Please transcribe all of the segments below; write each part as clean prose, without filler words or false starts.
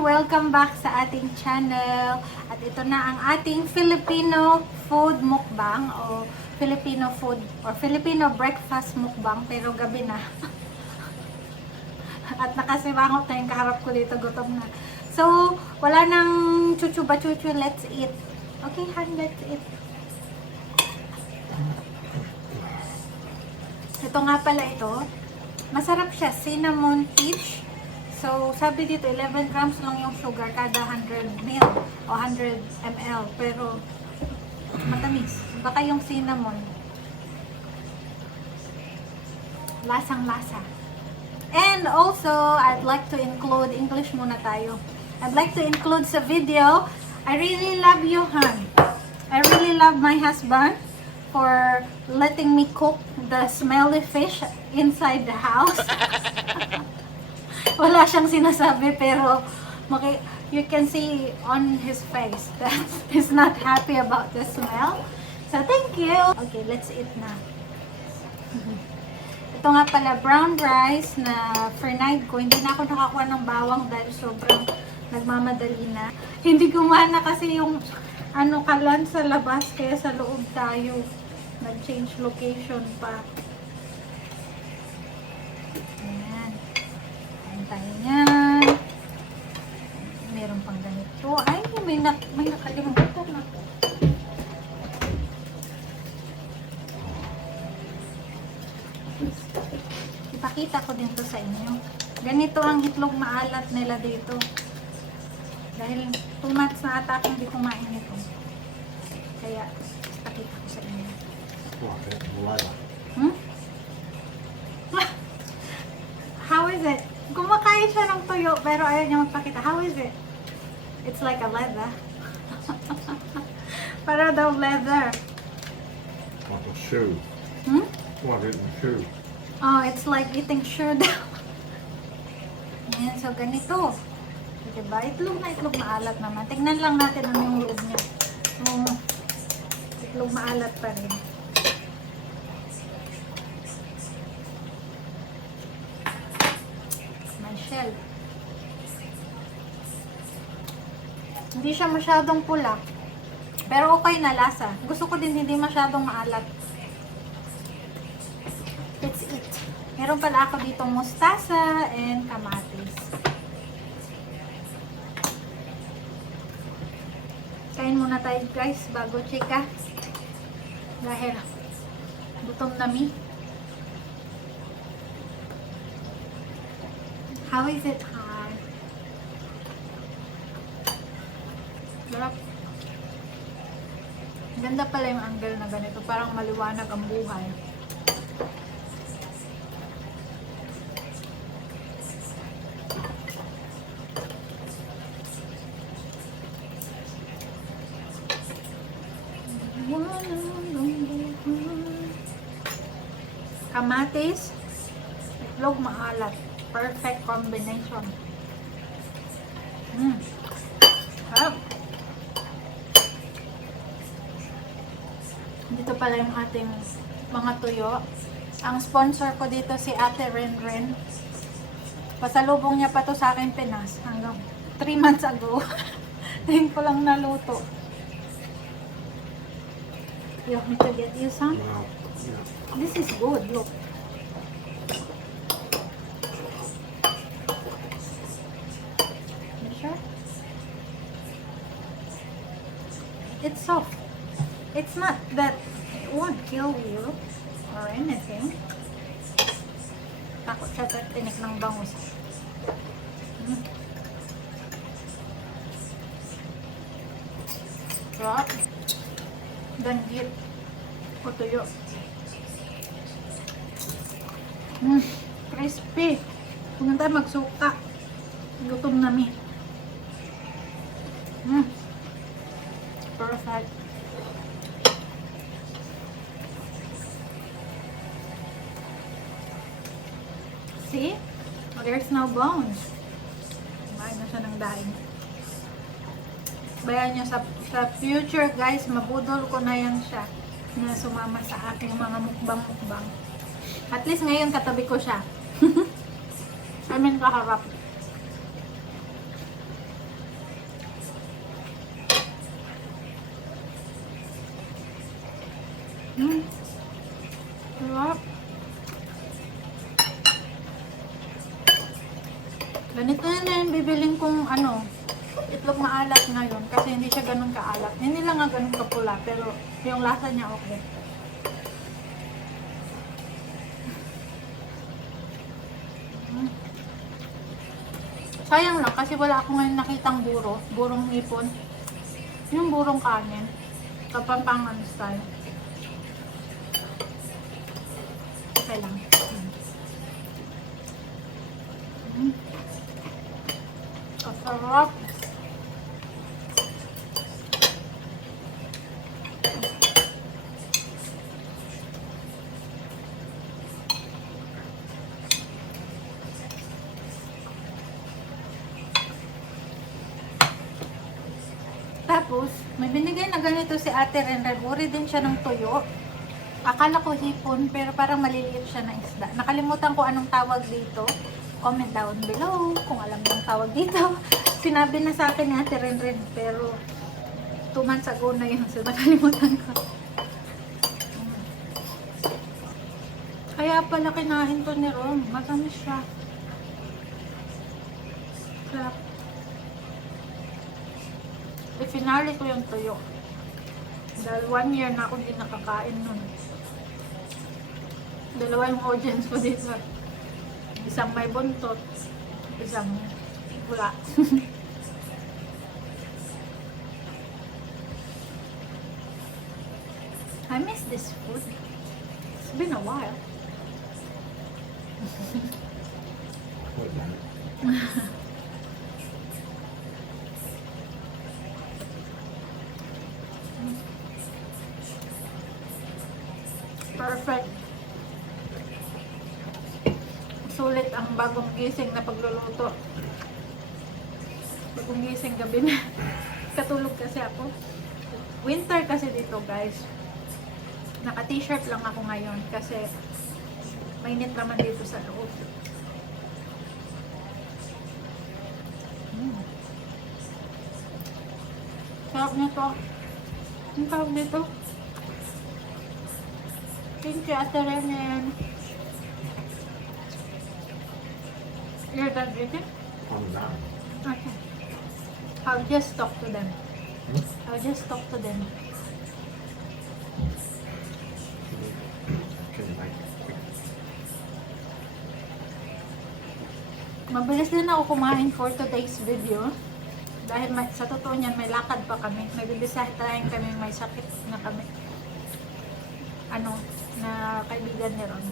Welcome back sa ating channel. At ito na ang ating Filipino food mukbang o Filipino food or Filipino breakfast mukbang pero gabi na. At nakasimangot na yung kaharap ko dito, gutom na. So, wala nang chuchu-ba-chuchu, let's eat. Okay, Han, let's eat. Ito nga pala ito. Masarap siya, cinnamon peach. So, sabi dito, 11 grams lang yung sugar kada 100 ml o 100 ml. Pero, matamis. Baka yung cinnamon. Lasang-lasa. And also, I'd like to include, English muna tayo. I'd like to include sa video, I really love you, Han. I really love my husband for letting me cook the smelly fish inside the house. Wala siyang sinasabi pero you can see on his face that he's not happy about the smell. So thank you. Okay, let's eat na. Ito nga pala brown rice na fried ko. Hindi na ako nakakuha ng bawang dahil sobrang nagmamadali na. Hindi gumana kasi yung kalan sa labas kaya sa loob tayo. Nag-change location pa. Ayan. Ayan tayo yan. Meron pang ganito. Ay, may nakalimutan na po. Ipakita ko din to sa inyo. Ganito ang itlog maalat nila dito. Dahil 2 months na ata akong hindi kumain nito. Kaya, ipakita ko sa inyo. Hmm? How is it? Kumakain siya ng tuyo pero ayaw niya magpakita. How is it? It's like a leather. Para daw leather. Like a shoe. Hmm? Like eating shoe. Oh, it's like eating shoe daw. Yan, so ganito. Diba? Itlog maalat naman. Tingnan lang natin ano yung loob niya. Itlog maalat pa rin. Shell. Hindi siya masyadong pula. Pero okay na lasa. Gusto ko din hindi masyadong maalat. Let's eat. Meron pala ako dito mustasa and kamatis. Kain muna tayo guys bago chika. Dahil gutom na mi. How is it, Han? Sarap. Ganda pala yung angle na ganito. Parang maliwanag ang buhay. Kamatis, itlog maalat. Perfect combination. Harap. Dito pala yung ating mga tuyo. Ang sponsor ko dito si Ate Renren. Pasalubong niya pa to sa akin Pinas hanggang 3 months ago. Tingin ko lang naluto. You want me to get you some? Wow. Yeah. This is good, look. It's soft. It's not that it won't kill you or anything. Takot siya sa tinik ng bangus. Sarap. Danggit. O tuyo. Crispy. Huwag na tayo magsuka. Gutom namin. Perfect. See? Oh, there's no bones. Kumain na siya ng daing. Bayan niyo sa future guys, mabudol ko na yan siya na sumama sa aking mga mukbang-mukbang. At least ngayon katabi ko siya. I mean, kaharap. Ganito na yung bibiling kong ano, itlog maalat ngayon kasi hindi siya ganun kaalat. Hindi lang nga ganun kapula pero yung lasa niya okay. Sayang lang kasi wala ako ngayon nakitang burong hipon. Yung burong kanin. Kapampangan style. Okay lang. Kasarap. Tapos, may binigay na ganito si Ate Renren. Uri din siya ng tuyo. Akala ko hipon, pero parang maliliit siya na isda. Nakalimutan ko anong tawag dito. Comment down below kung alam niyo ang tawag dito. Sinabi na sa akin ni Ate Renren, pero 2 months ago na yun. So, nakalimutan ko. Kaya pala kinain to ni Rom. Matamis siya. Sarap. Finale ko yung tuyo. Dahil 1 year na ako hindi nakakain nun. 2 yung audience ko dito. Isang may buntot, isang wala. I miss this food. It's been a while. What that? Perfect. Sulit ang bagong gising na pagluluto. Bagong gising gabi na. Katulog kasi ako. Winter kasi dito guys. Naka t-shirt lang ako ngayon kasi mainit naman dito sa loob. Sarap nito. Ang tawag dito? Thank you, Ate Renen. You're done eating? I'm not. Okay. I'll just talk to them. Hmm? I'll just talk to them. Can you like Mabilis din ako kumain for today's video. Dahil sa totoo niyan, may lakad pa kami. May bibisitahin kami, may sakit na kami. Na kaibigan ni Ron.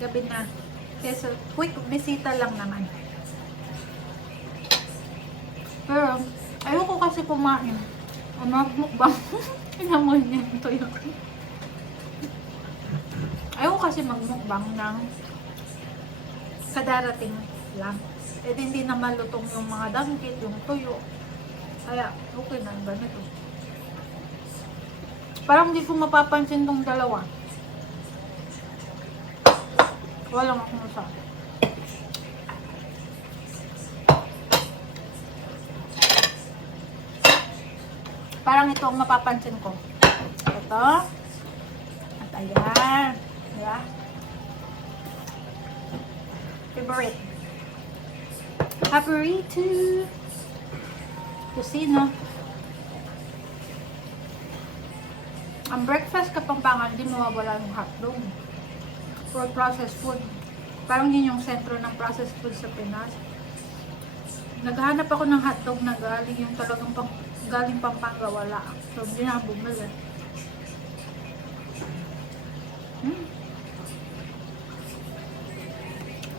Gabi na. Kaya so, quick bisita lang naman. Pero, ayoko kasi kumain. Mukbang. Inamoy niya yung tuyo. Ayoko kasi magmukbang ng kadarating lang. Eh hindi na malutong yung mga dangkit, yung tuyo. Kaya, okay na yung ganito. Parang hindi ko mapapansin tong dalawa. Walang akong masabi. Parang ito ang mapapansin ko. Ito. At ayan. Diba? Favorite. Paborito. Kusino. Ang breakfast Kapampangan, di mawawala yung hotdog. For processed food. Parang yun yung sentro ng processed food sa Pinas. Naghahanap ako ng hotdog na galing yung talagang galing Pampanga, wala. So, hindi na ako bumili.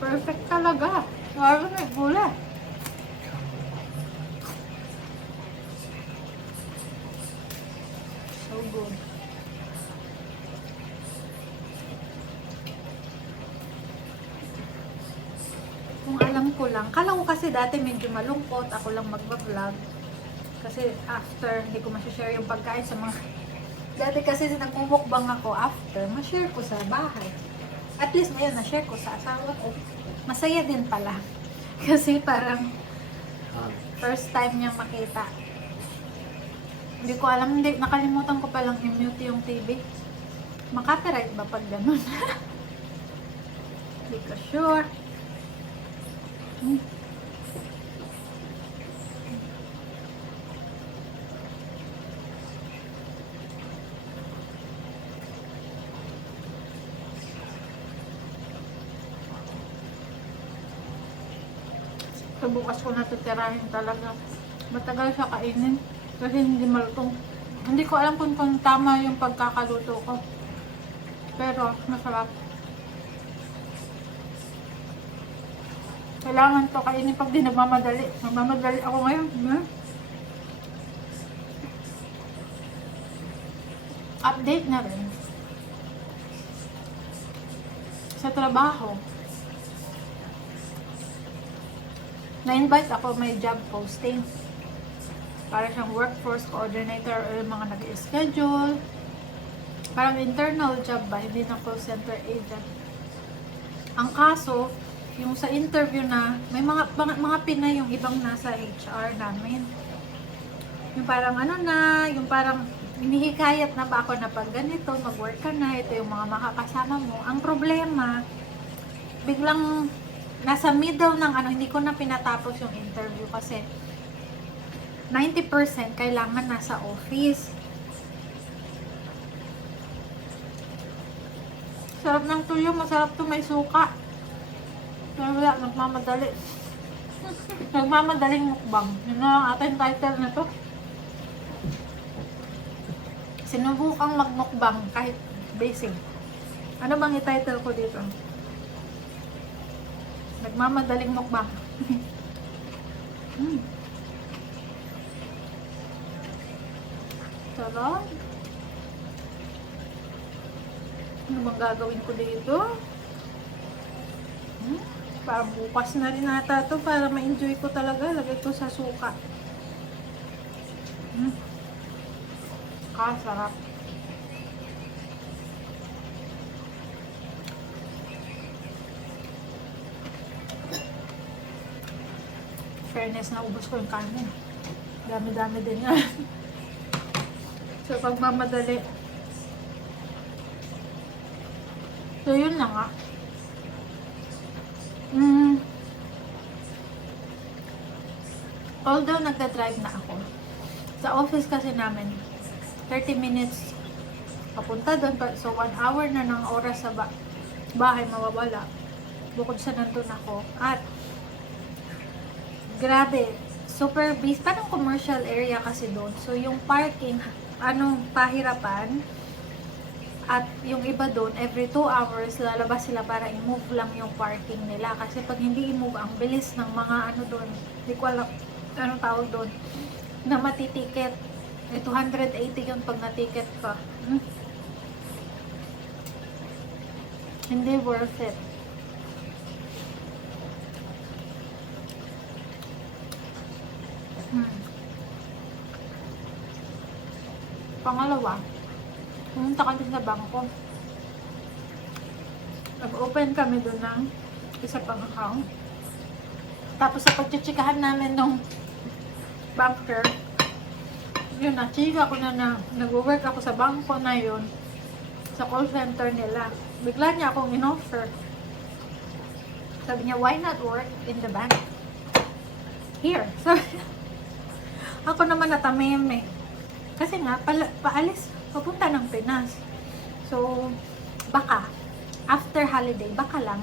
Perfect talaga. Lalo na gula. So good. Kung alam ko lang, kala ko kasi dati medyo malungkot, ako lang magbablog. Kasi after, hindi ko ma-share yung pagkain sa mga... Dati kasi nagmumukbang ako after, ma-share ko sa bahay. At least ngayon, na-share ko sa asawa ko. Masaya din pala. Kasi parang first time niyang makita. Hindi ko alam, nakalimutan ko palang i-mute yung TV. Makapiright ba pag ganun? Hindi ko sure. Mm. So bukas ko natitirahin talaga. Matagal siya kainin kasi hindi malutong. Hindi ko alam kung tama yung pagkakaluto ko. Pero masarap. Kailangan to kainin pag di nagmamadali. Nagmamadali ako ngayon. Update na rin. Sa trabaho. Na-invite ako may job posting. Para siyang workforce coordinator o yung mga nag-schedule. Parang internal job ba, hindi na call center agent. Ang kaso, yung sa interview na, may mga Pinay yung ibang nasa HR namin. Yung parang ano na, yung parang hinihikayat na ba ako na pag ganito, mag-work ka na, ito yung mga makakasama mo. Ang problema, biglang nasa middle ng ano, hindi ko na pinatapos yung interview kasi 90% kailangan nasa office. Sarap ng tuyo, masarap to, may suka. Pero wala, nagmamadali. Nagmamadaling mukbang. Yun na ang ating title na to. Sinubukang magmukbang kahit basic. Ano bang i-title ko dito? Nagmamadaling mukbang. Sarap. Ano bang gagawin ko dito? Parang bukas na rin ata to para ma-enjoy ko talaga. Lagay ko sa suka. Sarap. Fairness, na ubos ko yung kanin. Dami-dami din yan. So, pagmamadali. So, yun na nga. Although nagda-drive na ako, sa office kasi namin, 30 minutes papunta doon. So, 1 hour na ng oras sa bahay mawawala. Bukod sa nandun ako. At, grabe, super busy. Parang commercial area kasi doon. So, yung parking, pahirapan. At yung iba doon, every 2 hours, lalabas sila para i-move lang yung parking nila. Kasi pag hindi i-move, ang bilis ng mga doon, hindi ko alam, anong tawag doon, na matitiket. 280 yun pag na-ticket ka. Hindi worth it. Pangalawa, pumunta kami sa bangko. Nag-open kami doon ng isa pang account. Tapos sa pagchichikahan namin nung banker, yun, na-chika ko na nag-work ako sa bangko na yun, sa call center nila. Bigla niya akong in-offer. Sabi niya, why not work in the bank? Here. So, ako naman natamim eh. Kasi nga, paalis, papunta ng Pinas. So, baka, after holiday, baka lang.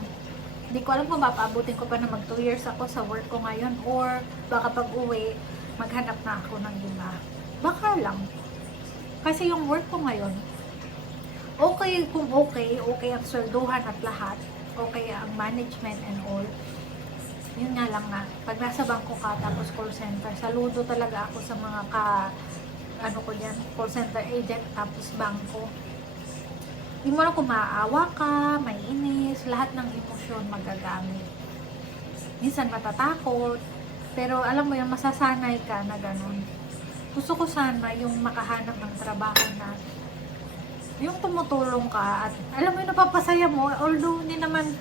Hindi ko alam kung papaabutin ko pa na mag 2 years ako sa work ko ngayon, or baka pag uwi, maghanap na ako ng iba. Baka lang. Kasi yung work ko ngayon, okay kung okay ang swelduhan at lahat, okay ang management and all. Yun nga lang nga, pag nasa bangko ka, tapos call center, saludo talaga ako sa mga call center agent, tapos bangko. Hindi mo lang kung maaawa ka, may inis, lahat ng emosyon magagamit. Minsan matatakot, pero alam mo yung masasanay ka na ganun. Gusto ko sana yung makahanap ng trabaho na yung tumutulong ka at alam mo yung napapasaya mo, although hindi naman,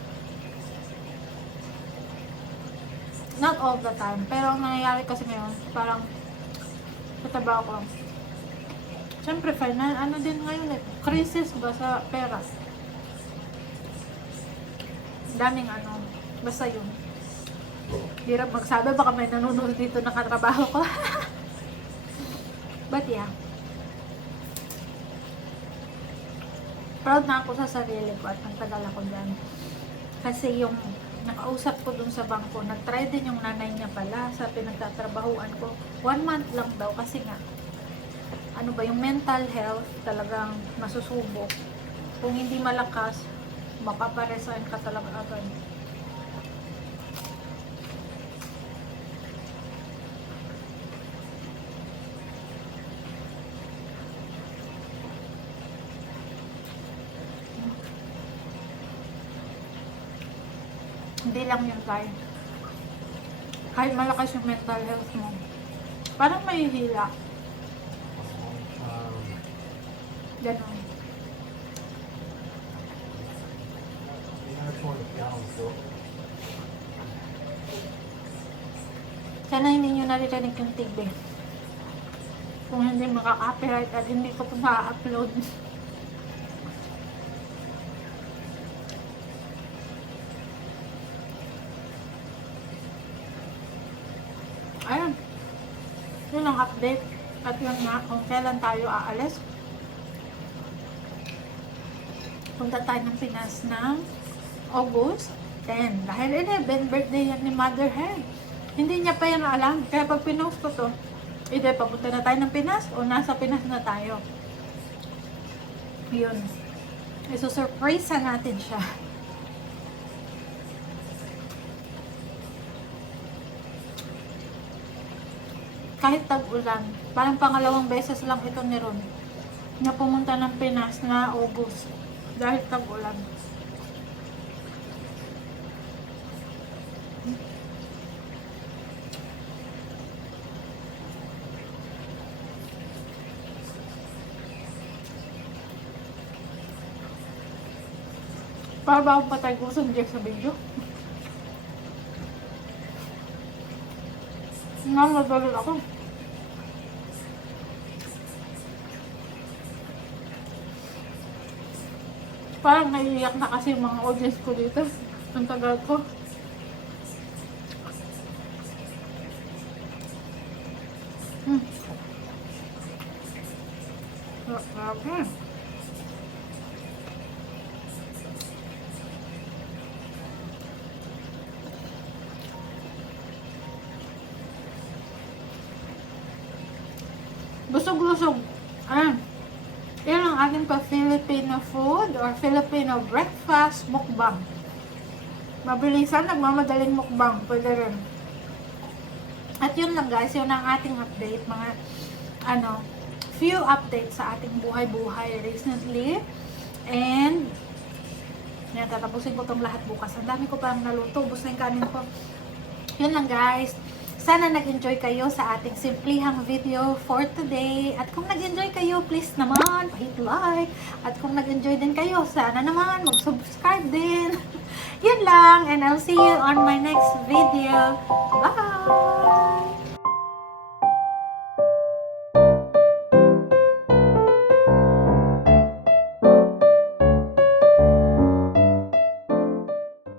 not all the time, pero ang nangyayari kasi ngayon, parang sa trabaho ko, siyempre, din ngayon crisis ba sa pera? Daming basta yun. Hirap magsabi, baka may nanonood dito na katrabaho ko. But yeah. Proud na ako sa sarili ko at nagtagal ako dyan. Kasi yung nakausap ko dun sa bangko, nag-try din yung nanay niya pala sa pinagtatrabahuan ko. 1 month lang daw kasi nga, ano ba, yung mental health talagang masusubok. Kung hindi malakas, mapaparesign ka talaga agad. Hindi lang yun tayo. Kahit malakas yung mental health mo, parang may hila. Ganon. Sana hindi nyo naririnig yung tigbe. Kung hindi makaka-copyright at hindi ko pa ma-upload. Ayun. Yun ang update. At yun nga, kung kailan tayo aalis. Punta tayo ng Pinas ng August 10. Dahil 11, birthday yan ni Mother Hen. Hindi niya pa yan alam. Kaya pag pinost ko to, either papunta na tayo ng Pinas o nasa Pinas na tayo. Yun. Iso-surprise natin siya. Kahit tag-ulan, parang pangalawang beses lang ito ni Ron na pumunta ng Pinas na August dahil tag-ulan. Para ba akong patay gusto dyan sa video? Namadalil ako. Parang naiiyak na kasi yung mga audience ko dito. Ang tagal ko. Grabe. Busog-lusog. Yan ang ating pa-Filipino food or Filipino breakfast mukbang. Mabilisan, nagmamadaling mukbang. Pwede rin. At yun lang guys, yun ang ating update. Mga, few updates sa ating buhay-buhay recently. And, yan, tatapusin ko tong lahat bukas. Ang dami ko parang naluto. Ubus na yung kanin ko. Yun lang guys. Sana nag-enjoy kayo sa ating simplihang video for today. At kung nag-enjoy kayo, please naman, hit like. At kung nag-enjoy din kayo, sana naman mag-subscribe din. Yun lang. And I'll see you on my next video. Bye!